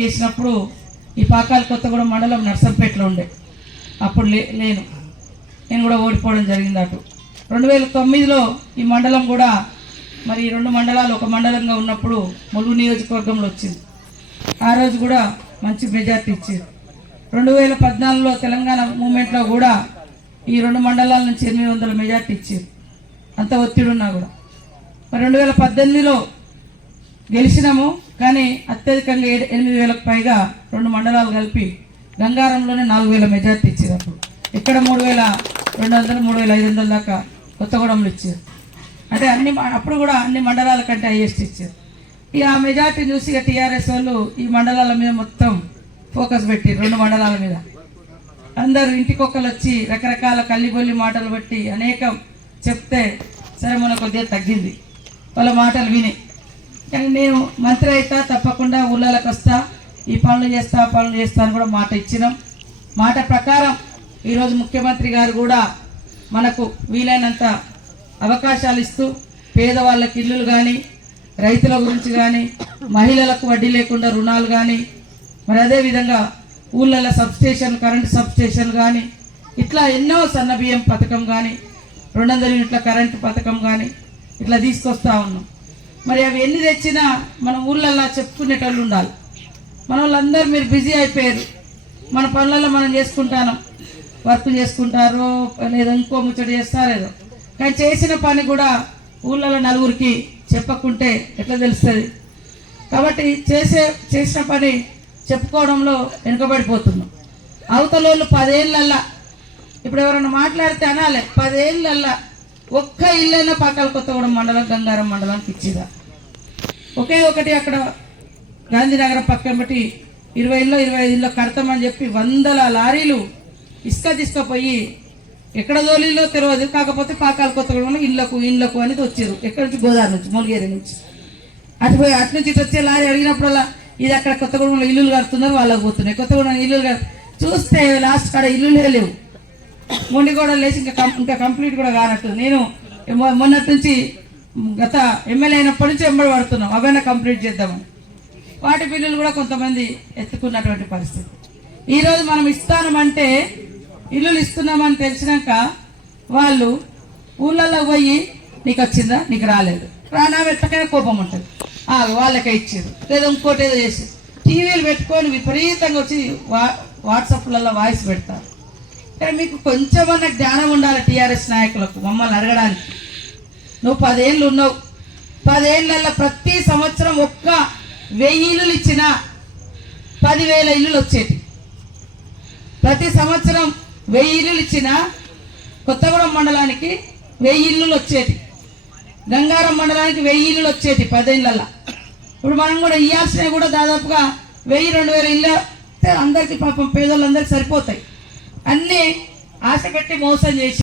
చేసినప్పుడు ఈ పాకాల కొత్తగూడెం మండలం నర్సంపేటలో ఉండే. అప్పుడు నేను కూడా ఓడిపోవడం జరిగింది. అటు 2009లో ఈ మండలం కూడా మరి 2 మండలాలు ఒక మండలంగా ఉన్నప్పుడు ములుగు నియోజకవర్గంలో వచ్చింది. ఆ రోజు కూడా మంచి మెజార్టీ ఇచ్చారు. 2014లో తెలంగాణ మూమెంట్లో కూడా ఈ 2 మండలాల నుంచి 800 మెజార్టీ ఇచ్చారు. అంత ఒత్తిడి ఉన్నా కూడా మరి 2018లో గెలిచినాము. కానీ అత్యధికంగా 8,000కు పైగా 2 మండలాలు కలిపి గంగారంలోనే 4,000 మెజార్టీ ఇచ్చారు. అప్పుడు ఇక్కడ 3,200 3,500 దాకా కొత్తగూడెంలో ఇచ్చారు. అంటే అప్పుడు కూడా అన్ని మండలాల కంటే హైయెస్ట్ ఇచ్చారు. ఇక ఆ మెజార్టీ చూసి ఇక టీఆర్ఎస్ వాళ్ళు ఈ మండలాల మీద మొత్తం ఫోకస్ పెట్టి 2 మండలాల మీద అందరూ ఇంటికొక్కలు వచ్చి రకరకాల కల్లిబొల్లి మాటలు బట్టి అనేకం చెప్తే సరే మన కొద్దిగా తగ్గింది వాళ్ళ మాటలు విని. కానీ నేను మంత్రి అయితే తప్పకుండా ఊళ్ళకి వస్తా, ఈ పనులు చేస్తా అని కూడా మాట ఇచ్చినాం. మాట ప్రకారం ఈరోజు ముఖ్యమంత్రి గారు కూడా మనకు వీలైనంత అవకాశాలు ఇస్తూ పేదవాళ్ళకి ఇల్లులు కానీ, రైతుల గురించి కానీ, మహిళలకు వడ్డీ లేకుండా రుణాలు కానీ, మరి అదేవిధంగా ఊళ్ళల్లో సబ్స్టేషన్ కరెంటు సబ్స్టేషన్ కానీ, ఇట్లా ఎన్నో సన్నబియ్యం పథకం కానీ, 200 యూనిట్ల కరెంటు పథకం కానీ ఇట్లా తీసుకొస్తా ఉన్నాం. మరి అవి ఎన్ని తెచ్చినా మన ఊళ్ళల్లో చెప్పుకునేటోళ్ళు ఉండాలి. మన వాళ్ళందరూ మీరు బిజీ అయిపోయారు, మన పనులలో మనం చేసుకుంటాను, వర్క్ చేసుకుంటారో లేదో ఇంకో ముచ్చట చేస్తారేదో. కానీ చేసిన పని కూడా ఊళ్ళలో నలుగురికి చెప్పకుంటే ఎట్లా తెలుస్తుంది? కాబట్టి చేసిన పని చెప్పుకోవడంలో వెనుకబడిపోతున్నాం. అవతలోళ్ళు 10 ఏళ్ళల్లా ఇప్పుడు ఎవరైనా మాట్లాడితే అనాలి, 10 ఏళ్ళల్లా ఒక్క ఇల్లైనా పాకాల కొత్తగూడెం మండలం గంగారం మండలానికి ఇచ్చిదా? ఒకే ఒకటి అక్కడ గాంధీనగరం పక్కన బట్టి 20 ఇళ్ళు 25 ఇళ్ళు కడతామని చెప్పి 100 లారీలు ఇసుక తీసుకుపోయి ఎక్కడ దోలిలో తెలియదు. కాకపోతే పాకాల కొత్తగూడెం ఇళ్ళకు అనేది వచ్చారు. ఎక్కడి నుంచి? గోదావరి నుంచి, ములిగేరి నుంచి. అటు నుంచి ఇటు వచ్చే లారీ అడిగినప్పుడల్లా ఇది అక్కడ కొత్తగూడెంలో ఇల్లులు కడుతున్నారు, వాళ్ళకి పోతున్నాయి. కొత్తగూడెం ఇల్లులు చూస్తే లాస్ట్ కాడ ఇల్లులే లేవు. మొండి కూడా లేచి ఇంకా కంప్లీట్ కూడా కానట్టు. నేను మొన్నటి నుంచి గత ఎమ్మెల్యే అయినప్పటి నుంచి ఎంబడి పడుతున్నాం అవైనా కంప్లీట్ చేద్దామని. వాటి బిల్లులు కూడా కొంతమంది ఎత్తుకున్నటువంటి పరిస్థితి. ఈరోజు మనం ఇస్తామంటే ఇల్లులు ఇస్తున్నామని తెలిసినాక వాళ్ళు ఊళ్ళల్లో పోయి నీకు వచ్చిందా, నీకు రాలేదు, రానా ఎట్లకైనా కోపం ఉంటుంది. వాళ్ళకే ఇచ్చారు లేదా ఇంకోటి ఏదో చేసి టీవీలు పెట్టుకొని విపరీతంగా వచ్చి వాట్సాప్లలో వాయిస్ పెడతారు. కానీ మీకు కొంచెమన్నా జ్ఞానం ఉండాలి టీఆర్ఎస్ నాయకులకు మమ్మల్ని అడగడానికి. నువ్వు 10 ఏళ్ళు ఉన్నావు, 10 ఏళ్ళల్లో ప్రతి సంవత్సరం 1,000 ఇల్లులు ఇచ్చినా 10,000 ఇల్లులు వచ్చేటి. ప్రతి సంవత్సరం 1000 ఇల్లులు ఇచ్చినా కొత్తగూడెం మండలానికి 1000 ఇల్లులు వచ్చేటి, గంగారం మండలానికి 1000 ఇల్లులు వచ్చేటి 10 ఏళ్ళల్లో. ఇప్పుడు మనం కూడా ఇవ్వాల్సినవి కూడా దాదాపుగా 1000-2000 ఇల్లు అందరికీ పాపం పేదోళ్ళందరికీ సరిపోతాయి. అన్నీ ఆశ పెట్టి మోసం చేసి